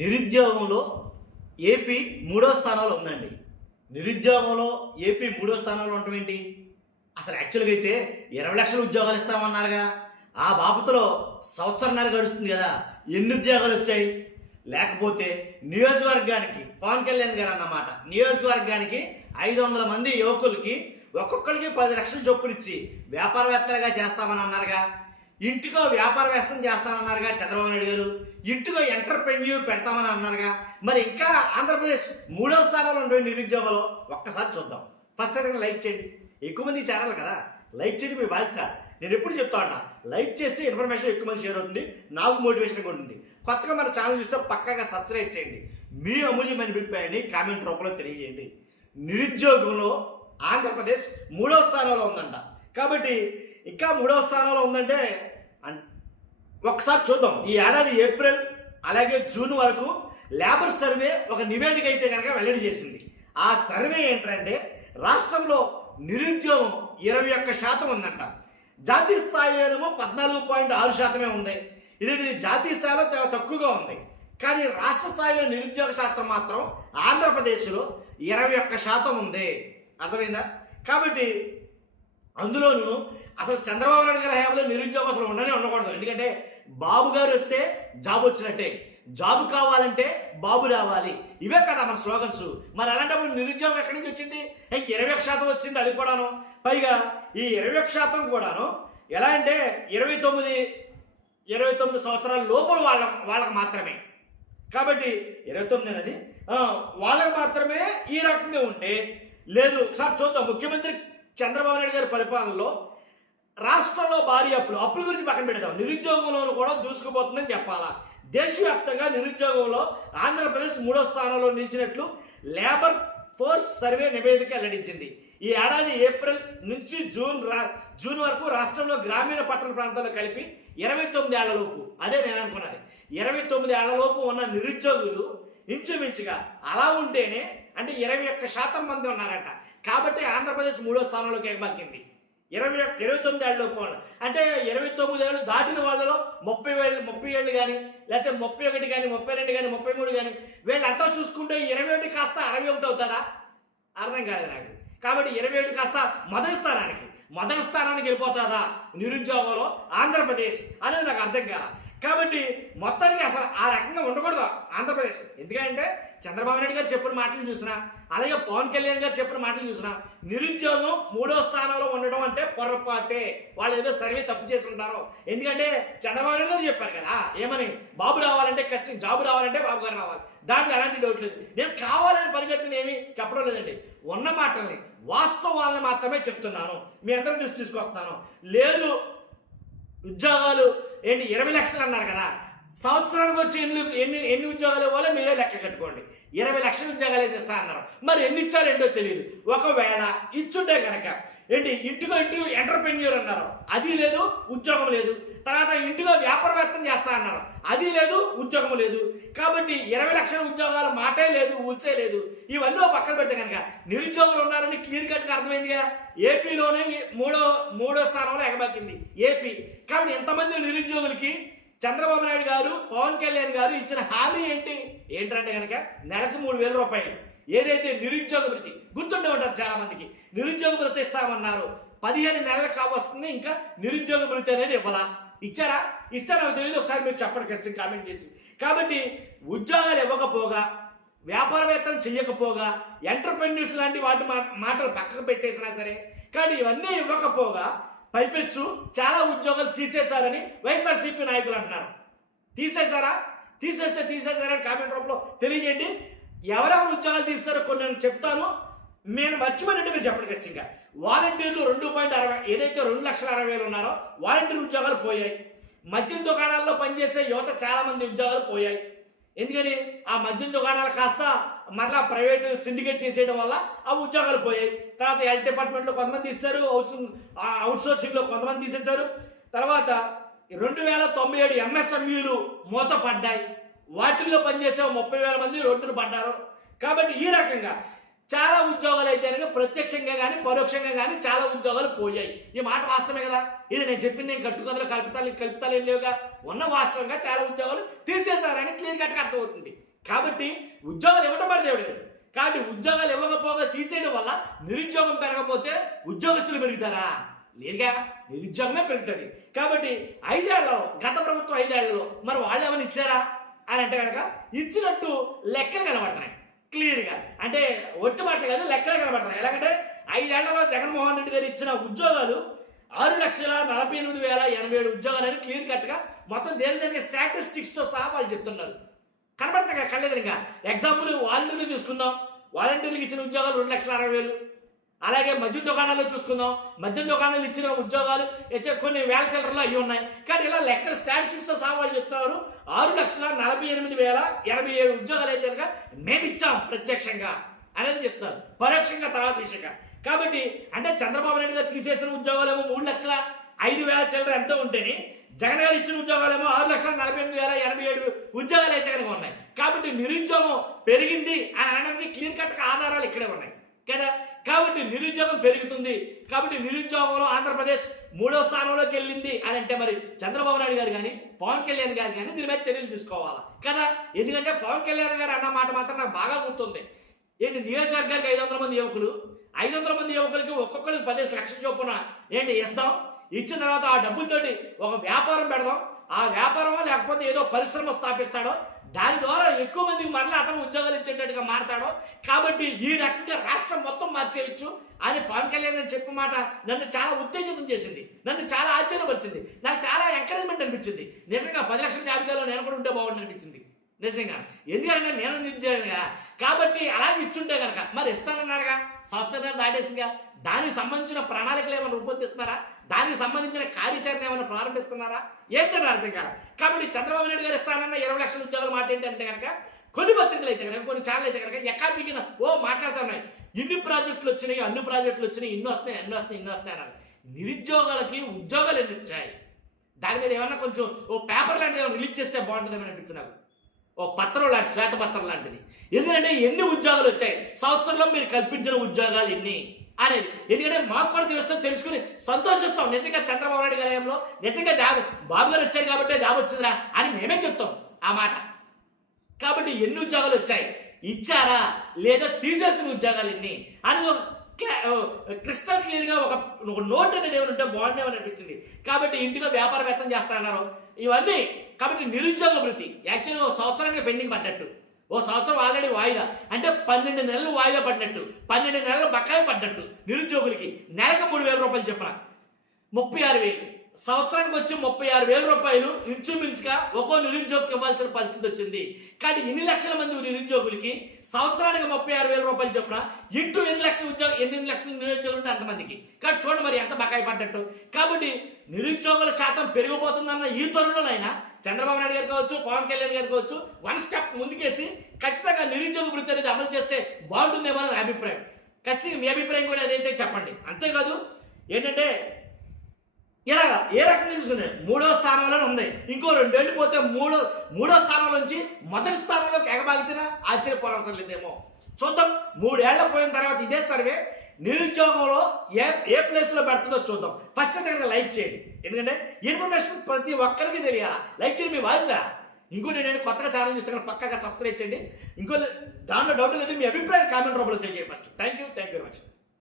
నిరుద్యోగంలో AP మూడో స్థానంలో ఉందండి. నిరుద్యోగంలో ఏపీ మూడో స్థానంలో ఉండటం ఏంటి? అసలు యాక్చువల్గా అయితే 20 లక్షల ఉద్యోగాలు ఇస్తామన్నారుగా. ఆ బాబుతో సంవత్సరంన్నర గడుస్తుంది కదా, ఎన్ని ఉద్యోగాలు వచ్చాయి? లేకపోతే నియోజకవర్గానికి పవన్ కళ్యాణ్ గారు అన్నమాట, నియోజకవర్గానికి 500 మంది యువకులకి ఒక్కొక్కరికి 10 లక్షలు చొప్పునిచ్చి వ్యాపారవేత్తలుగా చేస్తామని అన్నారుగా. ఇంటికో వ్యాపారవేత్తం చేస్తామన్నారుగా చంద్రబాబు నాయుడు గారు. ఇంటికో ఎంటర్ప్రెన్యూర్ పెడతామని అన్నారుగా. మరి ఇంకా ఆంధ్రప్రదేశ్ మూడో స్థానంలో ఉండే నిరుద్యోగంలో ఒక్కసారి చూద్దాం. ఫస్ట్ అయితే లైక్ చేయండి, ఎక్కువ మంది ఛానల్ కదా, లైక్ చేయండి, మీ బాధ్యత. నేను ఎప్పుడు చెప్తా ఉంటా, లైక్ చేస్తే ఇన్ఫర్మేషన్ ఎక్కువ మంది షేర్ అవుతుంది, నాకు మోటివేషన్గా ఉంటుంది. కొత్తగా మన ఛానల్ చూస్తే పక్కాగా సబ్స్క్రైబ్ చేయండి. మీ అమూల్యమైన అభిప్రాయాన్ని కామెంట్ రూపంలో తెలియజేయండి. నిరుద్యోగంలో ఆంధ్రప్రదేశ్ మూడో స్థానంలో ఉందంట. కాబట్టి ఇంకా మూడవ స్థానంలో ఉందంటే ఒకసారి చూద్దాం. ఈ ఏడాది ఏప్రిల్ అలాగే జూన్ వరకు లేబర్ సర్వే ఒక నివేదిక అయితే కనుక వెల్లడి చేసింది. ఆ సర్వే ఏంటంటే రాష్ట్రంలో నిరుద్యోగం 21% ఉందంట. జాతీయ స్థాయిలోనేమో 14.6% ఉంది. ఇది జాతీయ స్థాయిలో చాలా తక్కువగా ఉంది. కానీ రాష్ట్ర స్థాయిలో నిరుద్యోగ శాతం మాత్రం ఆంధ్రప్రదేశ్లో 21% ఉంది. అర్థమైందా? కాబట్టి అందులోనూ అసలు చంద్రబాబు నాయుడు గారి హయాంలో నిరుద్యోగం అసలు ఉండకూడదు. ఎందుకంటే బాబు గారు వస్తే జాబ్ వచ్చినట్టే, జాబ్ కావాలంటే బాబు రావాలి, ఇవే కదా మన స్లోగన్స్. మరి అలాంటప్పుడు నిరుద్యోగం ఎక్కడి నుంచి వచ్చింది? 21% వచ్చింది, అది కూడాను. పైగా ఈ 21% కూడాను ఎలా అంటే 29 సంవత్సరాల లోపల వాళ్ళకి మాత్రమే. కాబట్టి 29 అనేది వాళ్ళకి మాత్రమే ఈ రకంగా ఉంటే లేదు. ఒకసారి చూద్దాం. ముఖ్యమంత్రి చంద్రబాబు నాయుడు గారి పరిపాలనలో రాష్ట్రంలో భారీ అప్పుల గురించి పక్కన పెడతాం, నిరుద్యోగంలో కూడా దూసుకుపోతుందని చెప్పాలా. దేశవ్యాప్తంగా నిరుద్యోగంలో ఆంధ్రప్రదేశ్ మూడో స్థానంలో నిలిచినట్లు లేబర్ ఫోర్స్ సర్వే నివేదిక వెల్లడించింది. ఈ ఏడాది ఏప్రిల్ నుంచి జూన్ వరకు రాష్ట్రంలో గ్రామీణ పట్టణ ప్రాంతాల్లో కలిపి 29 ఏళ్లలోపు, అదే నేను అనుకున్నది, 29 ఏళ్లలోపు ఉన్న నిరుద్యోగులు ఇంచుమించుగా అలా ఉంటేనే అంటే 21% మంది ఉన్నారట. కాబట్టి ఆంధ్రప్రదేశ్ మూడో స్థానంలోకి ఎగబాకింది. 29 ఏళ్ళలోపు అంటే 29 ఏళ్ళు దాటిన వాళ్ళలో 30 ఏళ్ళు కానీ, లేకపోతే 31 కానీ, 32 కానీ, 33 కానీ, వీళ్ళంతా చూసుకుంటే 21 కాస్త 61 అవుతారా? అర్థం కాదు నాకు. కాబట్టి 21 కాస్త మొదటి స్థానానికి వెళ్ళిపోతుందా నిరుద్యోగంలో ఆంధ్రప్రదేశ్ అనేది నాకు అర్థం కాదు. కాబట్టి మొత్తానికి అసలు ఆ రకంగా ఉండకూడదు ఆంధ్రప్రదేశ్. ఎందుకంటే చంద్రబాబు నాయుడు గారు చెప్పిన మాటలు చూసినా, అలాగే పవన్ కళ్యాణ్ గారు చెప్పిన మాటలు చూసినా, నిరుద్యోగం మూడో స్థానంలో ఉండడం అంటే పొరపాటే. వాళ్ళు ఏదో సర్వే తప్పు చేసి ఉంటారు. ఎందుకంటే చంద్రబాబు నాయుడు గారు చెప్పారు కదా, ఏమని, బాబు రావాలంటే కష్టం, జాబు రావాలంటే బాబు గారు రావాలి. దాంట్లో ఎలాంటి డౌట్ లేదు. నేను కావాలని పరిగెట్టుకుని ఏమీ చెప్పడం లేదండి. ఉన్న మాటల్ని, వాస్తవాలను మాత్రమే చెప్తున్నాను, మీ అందరూ దృష్టి తీసుకొస్తున్నాను. లేదు ఉద్యోగాలు ఏంటి 20 లక్షలు అన్నారు కదా, సంవత్సరానికి వచ్చి ఎన్ని ఉద్యోగాలు ఇవ్వాలో మీరే లెక్క కట్టుకోండి. 20 లక్షల ఉద్యోగాలు అయితే ఇస్తా అన్నారు. మరి ఎన్ని ఇచ్చారు ఏంటో తెలియదు. ఒకవేళ ఇచ్చుంటే కనుక ఇంటికో ఎంటర్ప్రెన్యూర్ అన్నారు, అది లేదు, ఉద్యోగం లేదు. తర్వాత ఇంటిలో వ్యాపారవేత్తం చేస్తా అన్నారు, అది లేదు, ఉద్యోగం లేదు. కాబట్టి 20 లక్షల ఉద్యోగాల మాటే లేదు, ఊసే లేదు. ఇవన్నీ పక్కన పెడితే కనుక నిరుద్యోగులు ఉన్నారని క్లియర్ కట్గా అర్థమైందిగా. ఏపీలోనే మూడో స్థానంలో ఎగబాకింది ఏపీ. కాబట్టి ఎంతమంది నిరుద్యోగులకి చంద్రబాబు నాయుడు గారు, పవన్ కళ్యాణ్ గారు ఇచ్చిన హామీ ఏంటంటే కనుక నెలకు 3,000 రూపాయలు, ఏదైతే నిరుద్యోగ భృతి గుర్తుండే ఉంటుంది చాలా మందికి, నిరుద్యోగ భృతి ఇస్తామన్నారు. 15 నెలలు కావస్తుంది, ఇంకా నిరుద్యోగ భృతి అనేది ఇచ్చారా? ఇస్తే నాకు తెలియదు, ఒకసారి మీరు చెప్పండి ఖచ్చితంగా కామెంట్ చేసి. కాబట్టి ఉద్యోగాలు ఇవ్వకపోగా, వ్యాపారవేత్తలు చెయ్యకపోగా, ఎంటర్ప్రెన్యూర్స్ లాంటి వాటి మాటలు పక్కకు పెట్టేసినా సరే, కానీ ఇవన్నీ ఇవ్వకపోగా పైపెచ్చు చాలా ఉద్యోగాలు తీసేశారని వైఎస్ఆర్సీపీ నాయకులు అంటున్నారు. తీసేశారని కామెంట్ రూపంలో తెలియజేయండి. ఎవరెవరు ఉద్యోగాలు తీస్తారో కొన్ని నేను చెప్తాను, నేను మర్చిపోయినట్టు మీరు చెప్పండి ఖచ్చితంగా. వాలంటీర్లు 2.60, ఏదైతే 2,60,000 ఉన్నారో వాలంటీర్ ఉద్యోగాలు పోయాయి. మద్యం దుకాణాల్లో పనిచేసే యువత చాలా మంది ఉద్యోగాలు పోయాయి. ఎందుకని? ఆ మద్యం దుకాణాలు కాస్త మరలా ప్రైవేటు సిండికేట్ చేసేయడం వల్ల ఆ ఉద్యోగాలు పోయాయి. తర్వాత హెల్త్ డిపార్ట్మెంట్లో కొంతమంది ఇస్తారు, అవుట్సోర్సింగ్లో కొంతమంది తీసేశారు. తర్వాత 2,097 ఎంఎస్ఎంఈలు మూత పడ్డాయి. వాటిల్లో పనిచేసే 30,000 మంది రోడ్డును పడ్డారు. కాబట్టి ఈ రకంగా చాలా ఉద్యోగాలు అయితే కనుక ప్రత్యక్షంగా కానీ పరోక్షంగా కానీ చాలా ఉద్యోగాలు పోయాయి. ఈ మాట వాస్తవమే కదా. ఇది నేను చెప్పింది నేను కట్టుకథలు కల్పితాలు ఏం లేవుగా. ఉన్న వాస్తవంగా చాలా ఉద్యోగాలు తీసేశారని క్లియర్ కట్గా అర్థమవుతుంది. కాబట్టి ఉద్యోగాలు ఇవ్వటం పడి దేవుడు. కాబట్టి ఉద్యోగాలు ఇవ్వకపోగా తీసేయడం వల్ల నిరుద్యోగం పెరగకపోతే ఉద్యోగస్తులు పెరుగుతారా? లేదుగా, నిరుద్యోగమే పెరుగుతుంది. కాబట్టి 5 ఏళ్లలో గత ప్రభుత్వం 5 ఏళ్లలో మరి వాళ్ళు ఏమైనా ఇచ్చారా అని అంటే కనుక ఇచ్చినట్టు లెక్కలు కనబడుతున్నాయి క్లియర్గా. అంటే ఒట్టి మాటలు కాదు, లెక్కలు కనబడుతున్నాయి. ఎలాగంటే 5 ఏళ్లలో జగన్మోహన్ రెడ్డి గారు ఇచ్చిన ఉద్యోగాలు 6,48,087 ఉద్యోగాలని క్లియర్ కట్గా మొత్తం దేనికి స్టాటిస్టిక్స్తో సహా వాళ్ళు చెప్తున్నారు. కనబడతాయి కదా కళ్ళెదురుగా. ఎగ్జాంపుల్ వాలంటీర్లు తీసుకుందాం. వాలంటీర్లకు ఇచ్చిన ఉద్యోగాలు 2,60,000. అలాగే మద్యం దుకాణాల్లో చూసుకుందాం. మద్యం దుకాణాలు ఇచ్చిన ఉద్యోగాలు కొన్ని వేల చిల్లరలో అవి ఉన్నాయి. కానీ ఇలా లెక్కల స్టాటిస్టిక్స్తో సహా వాళ్ళు చెప్తున్నారు 6,48,087 ఉద్యోగాలు అయితే కనుక మేము ఇచ్చాం ప్రత్యక్షంగా అనేది చెప్తున్నారు. పరోక్షంగా తర్వాత విషయంగా. కాబట్టి అంటే చంద్రబాబు నాయుడు గారు తీసేసిన ఉద్యోగాలేమో 3,05,000 చిల్లర ఎంతో ఉంటేనే జగన్ గారు ఇచ్చిన ఉద్యోగాలేమో 6,48,087 ఉద్యోగాలు అయితే కనుక ఉన్నాయి. కాబట్టి నిరుద్యోగం పెరిగింది అని అనడానికి క్లియర్ కట్గా ఆధారాలు ఇక్కడే ఉన్నాయి కదా. కాబట్టి నిరుద్యోగం పెరుగుతుంది. కాబట్టి నిరుద్యోగంలో ఆంధ్రప్రదేశ్ 3వ స్థానంలోకి వెళ్ళింది అని అంటే మరి చంద్రబాబు నాయుడు గారు కానీ పవన్ కళ్యాణ్ గారు కానీ దీని మీద చర్యలు తీసుకోవాలా కదా. ఎందుకంటే పవన్ కళ్యాణ్ గారు అన్న మాట మాత్రం నాకు బాగా గుర్తుంది. ఏంటి నియోజకవర్గానికి 500 మంది యువకులు, 500 మంది యువకులకి ఒక్కొక్కరికి 10 లక్షల చొప్పున ఏంటి ఇస్తాం. ఇచ్చిన తర్వాత ఆ డబ్బులతోటి ఒక వ్యాపారం పెడదాం. ఆ వ్యాపారమో లేకపోతే ఏదో పరిశ్రమ స్థాపిస్తాడో దాని ద్వారా ఎక్కువ మందికి మరలా అతను ఉద్యోగాలు ఇచ్చేటట్టుగా మారతాడో. కాబట్టి ఈ రకంగా రాష్ట్రం మొత్తం మార్చేయచ్చు అని పవన్ కళ్యాణ్ గారు చెప్పిన మాట నన్ను చాలా ఉత్తేజితం చేసింది, నన్ను చాలా ఆశ్చర్యపరిచింది, నాకు చాలా ఎంకరేజ్మెంట్ అనిపించింది. నిజంగా 10 లక్షల జాబితాలో నేను కూడా ఉంటే బాగుంది అనిపించింది నిజంగా. ఎందుకంటే నేను నిరుద్యోగిగా కాబట్టి అలాగే ఇచ్చుంటే కనుక మరి ఇస్తానన్నారుగా, సంవత్సరాలు దాటేసిందిగా. దానికి సంబంధించిన ప్రణాళికలు ఏమైనా రూపొందిస్తున్నారా? దానికి సంబంధించిన కార్యాచరణ ఏమైనా ప్రారంభిస్తున్నారా? ఏంటని అర్థం కాదు. కాబట్టి చంద్రబాబు నాయుడు గారు ఇస్తానన్న 20 లక్షల ఉద్యోగాల మాట ఏంటంటే కనుక కొన్ని పత్రికలు అయితే కనుక కొన్ని ఛానల్ అయితే కనుక ఎకాడమిక్ మాట్లాడుతున్నాయి. ఇన్ని ప్రాజెక్టులు వచ్చినాయి, అన్ని ప్రాజెక్టులు వచ్చినాయి, ఇన్ని వస్తాయి అన్నారు. నిరుద్యోగాలకి ఉద్యోగాలు ఎన్ని వచ్చాయి దాని మీద ఏమన్నా కొంచెం పేపర్ లాంటిది ఏమైనా రిలీజ్ చేస్తే బాగుంటుందని అనిపించింది నాకు. పత్రం లాంటి శ్వేతపత్రం లాంటిది. ఎందుకంటే ఎన్ని ఉద్యోగాలు వచ్చాయి, సంవత్సరంలో మీరు కల్పించిన ఉద్యోగాలు ఎన్ని అనేది. ఎందుకంటే మాకు కూడా తెలుసుకుని సంతోషిస్తాం. నిజంగా చంద్రబాబు నాయుడు గారిలో నిజంగా జాబ్ బాబు గారు వచ్చారు కాబట్టి జాబ్ వచ్చిందిరా అని మేమే చెప్తాం ఆ మాట. కాబట్టి ఎన్ని ఉద్యోగాలు వచ్చాయి, ఇచ్చారా లేదా తీసేసిన ఉద్యోగాలు ఎన్ని అని ఒక క్రిస్టల్ క్లియర్గా ఒక నోట్ అనేది ఏమైనా ఉంటే బాగుండేమని అనిపించింది. కాబట్టి ఇంటిలో వ్యాపారవేత్తం చేస్తా అన్నారు ఇవన్నీ. కాబట్టి నిరుద్యోగ వృత్తి యాక్చువల్గా 1 సంవత్సరంగా పెండింగ్ పడ్డట్టు, 1 సంవత్సరం ఆల్రెడీ వాయిదా అంటే 12 నెలలు వాయిదా పడినట్టు, 12 నెలలు బకాయి పడ్డట్టు నిరుద్యోగులకి. నెలకు 3,000 రూపాయలు చెప్పిన 36,000, సంవత్సరానికి వచ్చి 36,000 రూపాయలు ఇంచుమించుగా ఒక్కో నిరుద్యోగికి ఇవ్వాల్సిన పరిస్థితి వచ్చింది. కానీ ఇన్ని లక్షల మంది నిరుద్యోగులకి సంవత్సరానికి 36,000 రూపాయలు చెప్పిన ఇంటూ 8 లక్షల నిరుద్యోగులు ఉంటే అంతమందికి. కాబట్టి చూడండి మరి ఎంత బకాయి పడ్డట్టు. కాబట్టి నిరుద్యోగుల శాతం పెరిగిపోతుందన్న ఈ తరుణంలోనైనా చంద్రబాబు నాయుడు గారు కావచ్చు, పవన్ కళ్యాణ్ గారు కావచ్చు 1 స్టెప్ ముందుకేసి ఖచ్చితంగా నిరుద్యోగ వృత్తి అనేది అమలు చేస్తే బాగుంటుందేమో నా అభిప్రాయం. ఖచ్చితంగా మీ అభిప్రాయం కూడా అదైతే చెప్పండి. అంతేకాదు ఏంటంటే ఇలాగా ఏ రకంగా చూసుకునే 3వ స్థానంలోనే ఉంది. ఇంకో 2 ఏళ్ళు పోతే 3వ స్థానంలో నుంచి మొదటి స్థానంలోకి ఎగబాగితేనా ఆశ్చర్యపోనవసరం లేదేమో. చూద్దాం 3 ఏళ్ల పోయిన తర్వాత ఇదే సర్వే నిరుద్యోగంలో ఏ ప్లేస్లో పెడుతుందో చూద్దాం. ఫస్ట్ అయితే లైక్ చేయండి, ఎందుకంటే ఇన్ఫర్మేషన్ ప్రతి ఒక్కరికి తెలియాలి. లైక్ చేయండి, మీ వాయిస్దా. ఇంకోటి నేను కొత్తగా ఛానల్ చూస్తే పక్కగా సబ్స్క్రైబ్ చేయండి. ఇంకో దాంట్లో డౌట్ లేదు, మీ అభిప్రాయం కామెంట్ రూపంలో తెలియజేయండి first. Thank you very much.